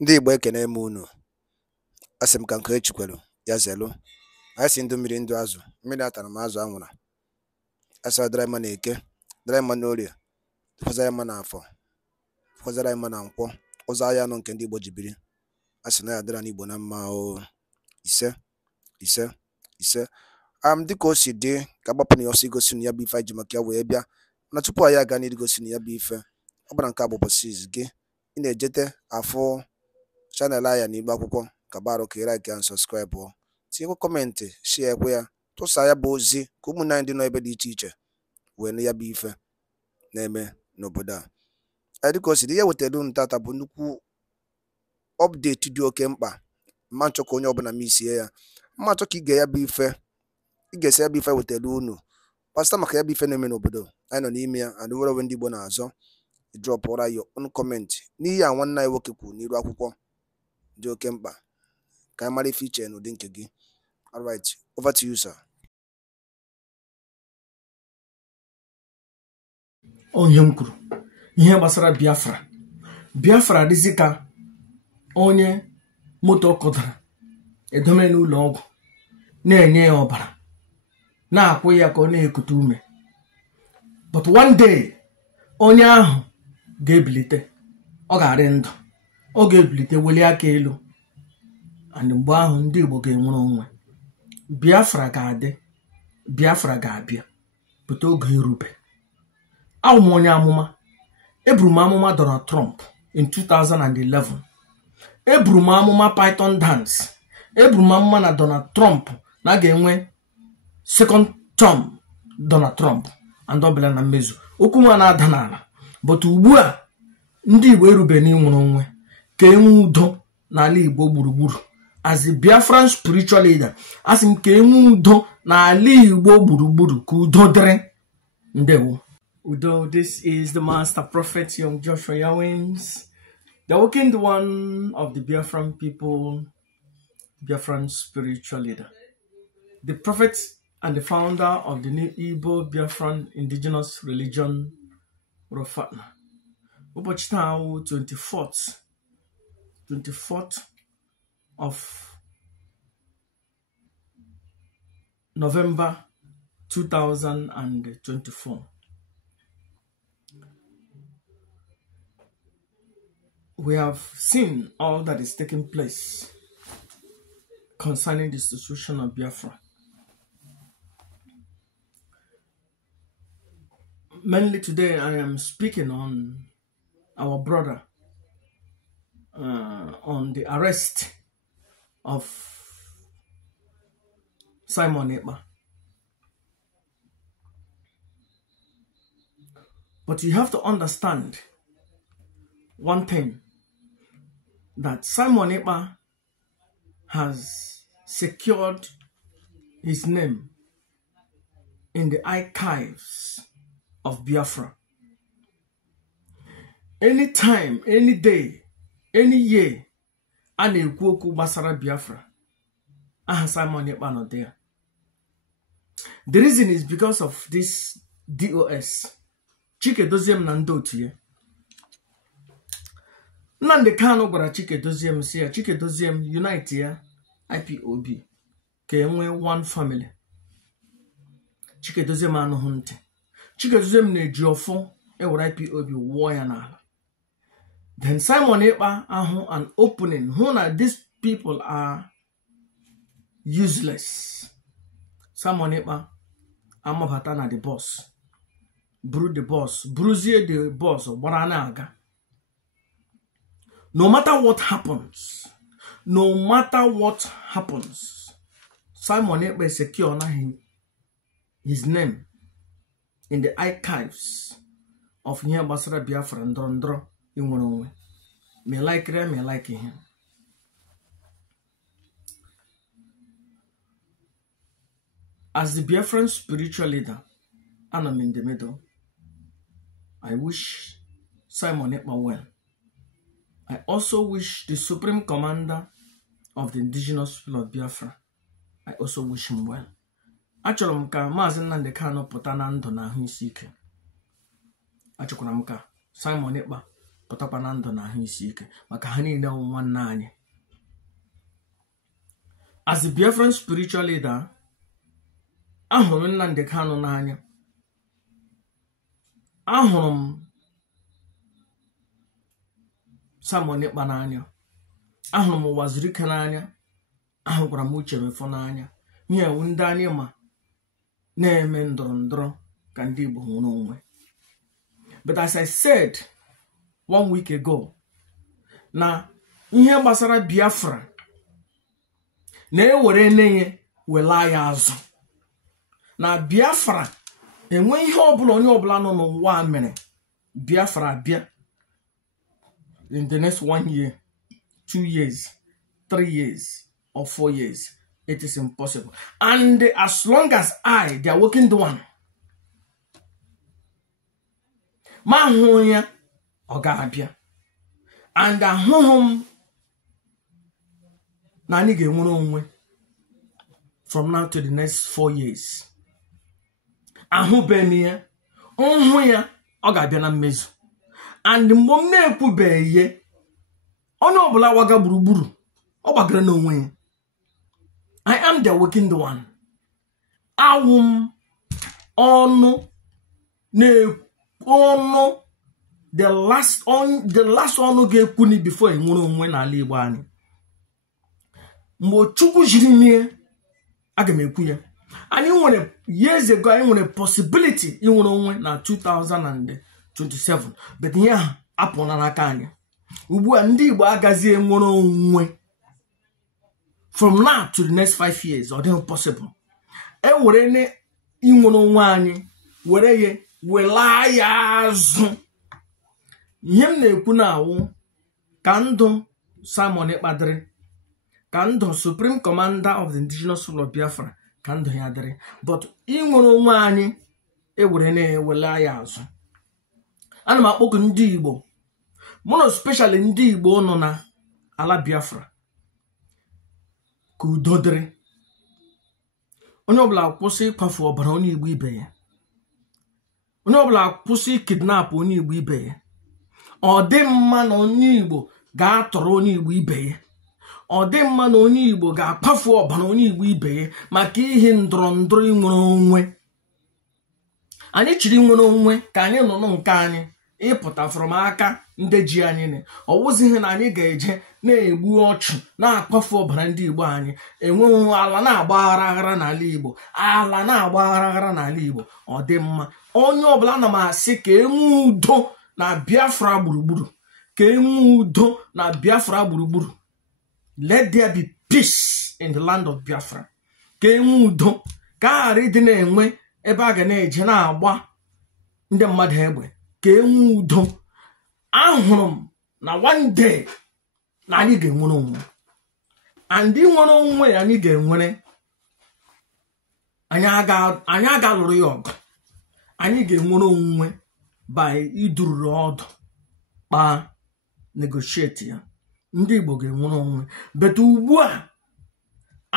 Ndị Igbo ekene m unu. Asị m ka nke echikwelu ya zelu. Anyị si ndụ mmiri ndụ azụ, mmiri atara m azụ anwụra. Asị dịrị mma na eke, dịrị mma na orie, dịkwazara mma na afọ, dịkwazara mma na nkwọ, ụzọ ahịa anọ nke ndị Igbo ji biri. Asị na ya dịrị n'Igbo na mma o. Ise ise ise. Dịka o si dị ka agbapụ na ya ọsọ igosi na ya bụ ife anyị ji maka ya wee bịa. Mana tupu anyị aga n'igosi na ya bụ ife, ọ bụla nke a bụ ụbọchị izu gị ị na-ejete afụ chanel anya n'igbe akwụkwọ ka barụ ka like and subscribe o. Tinyekwa kọmentị, share ekwe ya, tụsa ya bụ ozi ka ụmụnne anyị dị n'ebe dị iche iche wee nụ ya bụ ife na-eme n'obodo a. Dịka o si dị, ihe wetara unu tata bụ nnukwu ọpdeti dị oke mkpa. Mma nchọ ka onye ọbụla m isie ya, mma nchọ ka ị ga ya bụ ife, ị ga-esi ya bụ ife wetara unu kpasịta maka ya bụ ife na-eme n'obodo anyị nọ n'ime ya. And were ndị Igbo na-azọ drọpụra your own comment n'ihe a nwanne anyị nwoke kwuru n'iru akwụkwọ dị oke mkpa ka anyị mara ife iche n'ụdị nke gị. Alright, over to you, sir. Onye m kwuru ihe gbasara Biafra adịzi ka onye moto kụdara edome n'ụlọ ọgwụ na-enye ya ọbara na-akwụ ya ka ọ na-ekute ume, but one day onye ahụ ga-ebilite, ọ ga-arị ndụ, ọ ga-ebilite welie aka elu, and mgbe ahụ ndị Igbo ga-enwere onwe. Biafra ga-adị, Biafra ga-abịa, pụta oge irube. Awụ m onye amụma. Eburu m amụma Donald Trump in 2011. Eburu m amụma Python dance. Eburu m amụma na Donald Trump na ga-enwe second term Donald Trump, and ọ bịara na mmezu. Okwu m na-ada n'ala, but ugbu a ndị Igbo erube n'inwere onwe ka enwe udo n'ala Igbo gburugburu. As a Biafran spiritual leader, asị m ka enwe udo n'ala Igbo gburugburu, ka udo dịrị. Ndewo. Udo, this is the Master Prophet Young Joshua Yawins, the awakened one of the Biafran people, Biafran spiritual leader, the prophet and the founder of the new Igbo Biafran indigenous religion, Rofatna. Ụbọchị taa 24th of November 2024. We have seen all that is taking place concerning the institution of Biafra. Mainly today I am speaking on our brother, on the arrest of Simon Ekpa. But you have to understand one thing, that Simon Ekpa has secured his name in the archives of Biafra. Anytime, any day, any year, a na-ekwu okwu gbasara Biafra, aha Simon Ekpa nọ there. The reason is because of this DOS, Chikedoziem na ndị otu ya. Nnamdi Kanu gwara Chikedoziem si ya, Chikedoziem unite ya IPOB ka enwe one family. Chikedoziem anụghị ntị. Chikedoziem na-eji ọfọ ewere IPOB wụọ ya n'ala. Then Simon Ekpa ahụ an opening hụ na these people are useless. Simon Ekpa amabata na the boss, buru the boss, buruzie the boss, gbara na-aga. No matter what happens, Simon Ekpa is secure his name in the archives of ihe gbasara Biafra ndọrọndọrọ inwere onwe. Me like him. As the Biafran spiritual leader, and I'm in the middle, I wish Simon Ekpa well. I also wish the Supreme Commander of the indigenous people of Biafra, I also wish him well. Achọrọ m ka Maazị Nnamdi Kanu pụta na ndụ na ahụ isi ike. Achọkwara m ka Simon Ekpa pụtakwa na ndụ na ahụ isi ike maka ha niile nwanne anyị. As a Biafran spiritual leader, ahụrụ m Nnamdi Kanu n'anya, ahụrụ m Simon Ekpa n'anya, ahụrụ m Wazirike n'anya, ahụkwara m Uche Mefo n'anya. Ihe ewu ndị anyị ma na-eme ndọrọndọrọ ka ndị Igbo nwere onwe. But as I said 1 week ago, na ihe gbasara Biafra na-ewere nenye wela ya azụ. Na Biafra enwe ihe ọbụla onye ọbụla nọ n'ụwa mere Biafra abịa in the next 1 year, 2 years, 3 years, or 4 years. It is impossible. And as long as they are working the one, ma hụ ya ọ ga-abịa. And ahụhụ m na anyị ga-enwere onwe from now to the next 4 years. Ahụbeghị m ya, nhụ ya ọ ga-abịa na mmezu. And mgbe m na-ekwubeghị ihe, onye ọbụla waga gburugburu ọ gbagara n'onwe ya. I am the working the one. Awụ m ọnụ na-ọnụ the last ọnụ ga-ekwu ni before enwere onwe n'ala Igbo anyị. Mgbe Chukwu jiri nye aga m ekwu ya. Anyị nwere years ago, anyị nwere possibility inwere onwe na 2027, but ihe ahụ apụla n'aka anyị. Ugbu a ndị Igbo agaghị enwere onwe from now to the next 5 years. Ọ dịghị possible. Were ne inwere onwe anyị were ye wela ya azụ. Ihe m na-ekwu na awụ ka ndụ Simon Ekpa dịrị, ka ndụ Supreme Commander of the Indigenous People of Biafra ka ndụ ya dịrị. But inwere onwe anyị ewere na-ewela ya azụ. Ana m akpọku ndị Igbo, mono especially ndị Igbo nọ na ala Biafra, ka udo dịrị. Onye ọbụla kwụsị ịkwafu ọbara onye Igbo ibe ya. Onye ọbụla kwụsị kidnap onye Igbo ibe ya. Ọ dị mma na onye Igbo ga-atọrọ onye Igbo ibe ya. Ọ dị mma na onye Igbo ga-akwafu ọbara onye Igbo ibe ya maka ihe ndọrọndọrọ inwere onwe. Anyị chiri nwere onwe ka anyị nọ nke anyị ịpụta from aka ndị ji anyị ne. Ọ wụzighị na anyị ga-eje na-egbu ọchụ na-akwafu ọbara ndị Igbo anyị. Enweghị ala na-agbaghara aghara n'ala Igbo. Ala na-agbaghara aghara n'ala Igbo. Ọ dị mma. Onye ọbụla na m asị ka enwe udo na Biafra gburugburu. Ka enwe udo na Biafra gburugburu. Let there be peace in the land of Biafra. Ka enwe udo. Ka ghara ịdị na-enwe ebe a ga na-eje na-agba ndị mmadụ egbe. Ka enwe udo. Ahụrụ m na one day na anyị ga-enwere onwe. And nwere onwe anyị ga-enwere. Anyị aga lụrụ ya ọgụ. Anyị ga-enwere onwe by idururu ọdụ kpaa negotiate ya. Ndị Igbo ga-enwere onwe. But ugbu a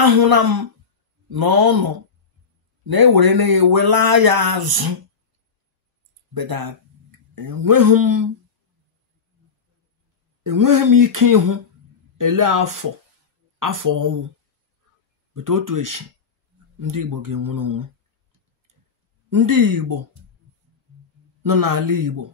ahụla m na ọnụ na-ewere na-ewela ya azụ. But enweghị m ike ịhụ ele afọ ọnwụ. But otu echi ndị Igbo ga-enwere onwe. Ndị Igbo nọ n'ala Igbo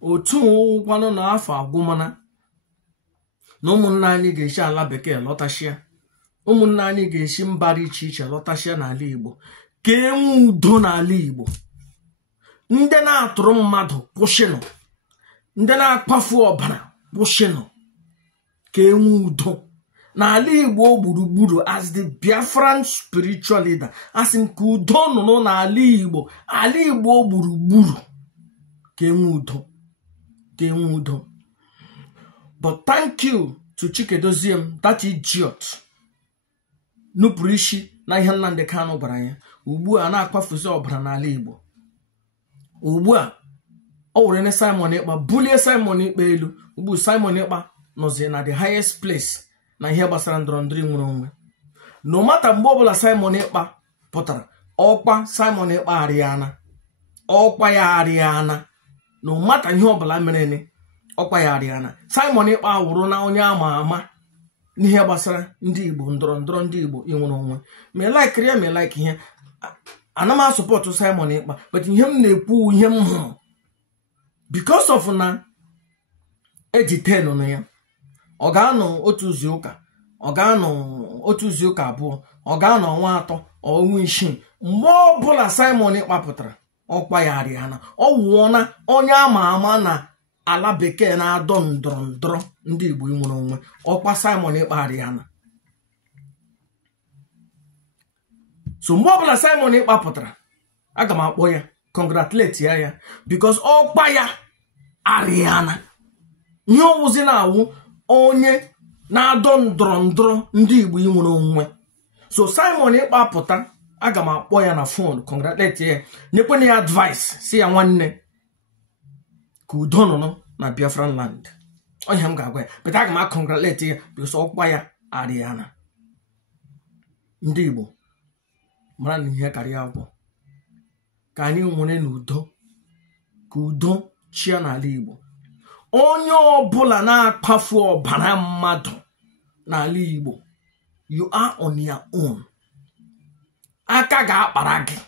otu ụkwanụ na afọ agwụmana na ụmụnna anyị ga-esi ala bekee lọtashịa. Ụmụnna anyị ga-esi mba dị iche iche lọtashịa n'ala Igbo. Ka enwe udo n'ala Igbo. Ndị na-atụrụ mmadụ kwụsịnụ. Ndị na-akpafu ọbara kwụsịnụ. Ka enwe udo n'ala Igbo gburugburu. As the Biafran spiritual leader, asị m ka udo nọ n'ala Igbo. Ala Igbo gburugburu. Ka enwe udo. Ka enwe udo. But thank you to Chikedoziem, that idiot. Nupụrụ isi na ihe Nnamdi Kanu gwara ya. Ugbu a na-akpafuzi ọbara n'ala Igbo. Ugbu a o were ne Simon Ekpa bulie Simon Ekpa elu. Ugbu Simon Ekpa nọzi na the highest place na ihe gbasara ndọrọndọrọ nwere onwe. No matter mgbe ọbụla Simon Ekpa pụtara, ọkwa Simon Ekpa arịana. Ọkwa ya arịana. No matter ihe ọbụla mere ne, ọkwa ya Ariana. Simon Ekpa wụrụ na onye ama ama n'ihe gbasara ndị Igbo, ndọrọ ndọrọ ndị Igbo inwere onwe. Me like ya, me like ihe. Ana m support Simon Ekpa, but ihe m na-ekwu ihe m hụrụ because of na ejiteen na ya. Ọ ga-anọ otu izu ụka, ọ ga-anọ otu izu ụka abụọ, ọ ga-anọ ọnwa atọ, ọnwa isii. Mgbe ọbụla Simon Ekpa pụtara, ọkwa ya Ariana. Ọ wụọna onye ama ama na ala bekee na-adọ ndọrọ ndọrọ ndị Igbo inwere onwe. Ọkwa Simon Ekpa Ariana. So mgbe ọbụla Simon Ekpa pụtara, aga m akpọ ya, congratulate ya because ọkwa ya Ariana. Ihe ọwụzi na-awụ onye na-adọ ndọrọ ndọrọ ndị Igbo inwere onwe. So Simon Ekpa pụta, aga m akpọ ya na phone, congratulate ya, nyekwana ya advice, si ya nwanne ka udo nọ na Biafran land. Onye m ga-agwa ya, but aga m congratulate ya because ọkwa ya Ariana. Ndị Igbo mara na ihe karịa agwọ, ka anyị nwere n'udo, ka udo chia n'ala Igbo. Onye ọbụla na-akpafu ọbara mmadụ n'ala Igbo, you are on your own. Aka ga-akpara gị.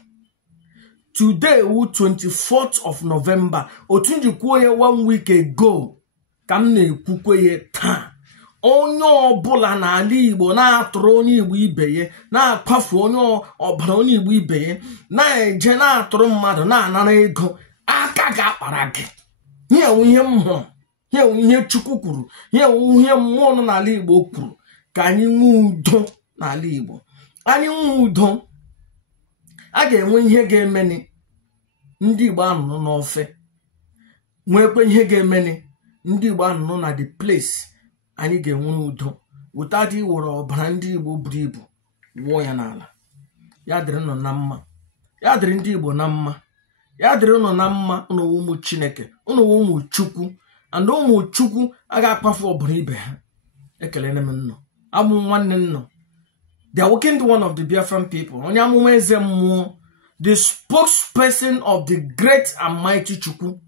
Today wu 24th of November. Otu njikwa ya 1 week ago ka m na-ekwukwe ya taa. Onye ọbụla n'ala Igbo na-atụrụ onye Igbo ibe ya, na-akpafu onye ọbara onye Igbo ibe ya, na-eje na-atụrụ mmadụ na-anara ego, aka ga-akpara gị. Ihe ihe mmụọ, ihe ihe Chukwu kwuru, ihe mmụọ nọ n'ala Igbo kwuru, ka anyị nwee udo n'ala Igbo. Anyị nwee udo, a ga-enwe ihe ga-emeni ndị Igbo anọ n'ofe, nwekwe ihe ga-emeni ndị Igbo anọ na the place. Anyị ga-enwe udo without iwere ọbara ndị Igbo buru ibu wụọ ya n'ala. Ya dịrị nọ na mma, ya dịrị ndị Igbo na mma, ya dịrị nọ na mma. Unu ụmụ Chineke, unu ụmụ Chukwu, and ụmụ Chukwu aga akpafu ọbara ibe ha. Ekelene m nnọọ, abụ nwanne nnọọ, the awakened one of the Biafran people, onye amụma eze mmụọ, the spokesperson of the great and mighty Chukwu,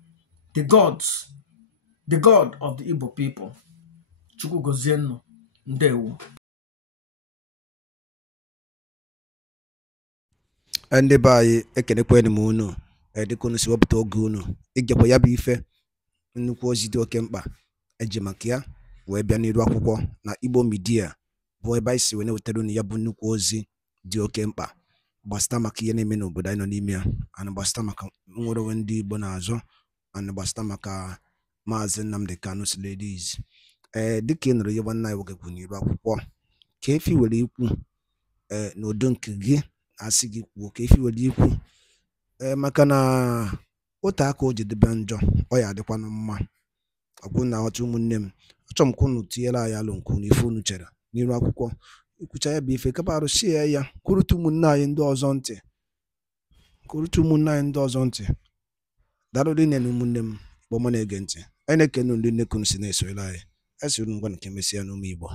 the God of the Igbo people. Chukwu gozie nnọọ, ndewo. Ndị be anyị ekenekwanụ m unu, dịka unu si wepụta oge unu ịgekwa ya bụ ife nnukwu ozi dị oke mkpa eji maka ya wee bịa n'iru akwụkwọ na Igbo Media, bụ ebe anyị si wee na-wetara unu ya bụ nnukwu ozi dị oke mkpa gbasịta maka ihe na-eme n'obodo anyị nọ n'ime ya, ana gbasịta maka nwere onwe ndị Igbo na-azọ, ana gbasịta maka Maazị Nnamdi Kanu Ladies. Dịka ị nụrụ ihe nwanne anyị nwoke kwuru n'iru akwụkwọ, ka efi were ikwu n'udo nke gị, asị gị kwuo ka efi were ikwu, maka na otu aka o ji debe njọ, ọ ya adịkwanụ mma. Ọkwụ na ọtụ ụmụnne m, achọrọ m ka unu tinyere anyị alụ nke unu ife unu chere n'iru akwụkwọ, ikwucha ya bụ ife kapa arụsie ya, kwurute ụmụnne anyị ndị ọzọ ntị, kwurute ụmụnne anyị ndị ọzọ ntị. Daalụ dị nne na ụmụnne m bụ ọma na-ege ntị. Anyị na-ekene ndị nnekunu si na-esoyere anyị. Anyị siri ngwa nke mesịa n'ụmụ Igbo.